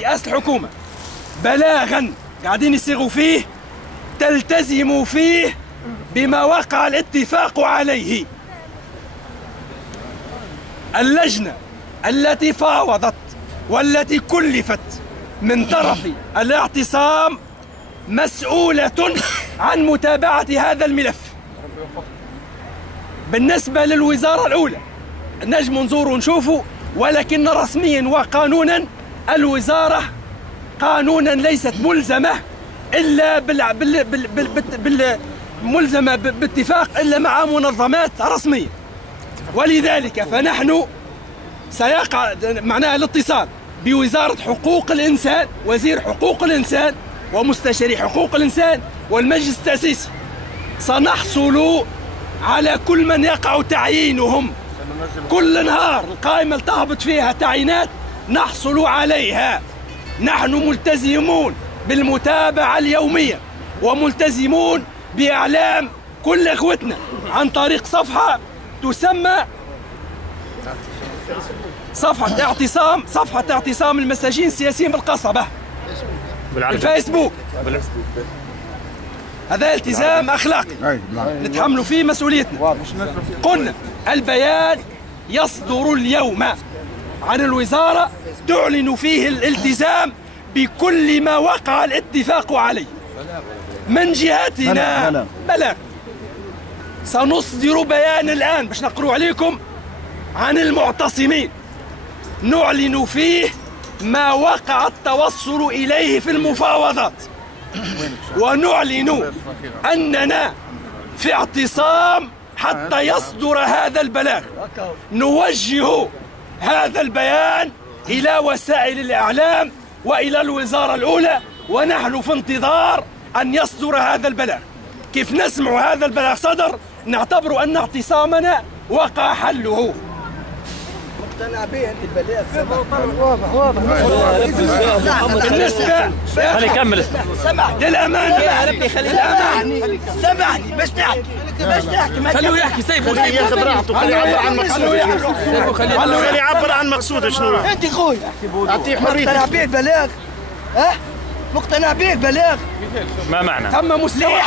رئاسة الحكومة بلاغا قاعدين يصيغوا فيه تلتزموا فيه بما وقع الاتفاق عليه. اللجنة التي فاوضت والتي كلفت من طرف الاعتصام مسؤولة عن متابعة هذا الملف. بالنسبة للوزارة الأولى نجم نزور ونشوفوا، ولكن رسميا وقانونا الوزارة قانونا ليست ملزمة إلا ملزمة باتفاق إلا مع منظمات رسمية. ولذلك فنحن سيقع معناها الاتصال بوزارة حقوق الإنسان، وزير حقوق الإنسان ومستشاري حقوق الإنسان والمجلس التأسيسي. سنحصل على كل من يقع تعيينهم كل نهار، القائمة اللي تهبط فيها تعيينات نحصل عليها. نحن ملتزمون بالمتابعة اليومية وملتزمون بإعلام كل إخوتنا عن طريق صفحة تسمى صفحة اعتصام المساجين السياسيين بالقصبة بالفيسبوك. هذا التزام أخلاقي نتحملوا فيه مسؤوليتنا. قلنا البيان يصدر اليوم عن الوزارة تعلن فيه الالتزام بكل ما وقع الاتفاق عليه. من جهتنا بلاغ سنصدر بيان الآن باش نقرأ عليكم عن المعتصمين نعلن فيه ما وقع التوصل إليه في المفاوضات، ونعلن أننا في اعتصام حتى يصدر هذا البلاغ. نوجه هذا البيان إلى وسائل الإعلام وإلى الوزارة الأولى، ونحن في انتظار أن يصدر هذا البلاغ. كيف نسمع هذا البلاغ صدر نعتبر أن اعتصامنا وقع حله. مقتنع به انت البلاغ؟ واضح بالنسبه خلي يكمل. سمعني للامانه يا ربي سامحني باش نحكي خلوه يحكي. سيف خليه ياخذ راحته، خليه يعبر عن مقصوده، خليه يعبر عن مقصوده. شنو انت خويا اعطيه حريته. مقتنع به البلاغ؟ مقتنع به البلاغ؟ ما معنى؟ ثم مسلمة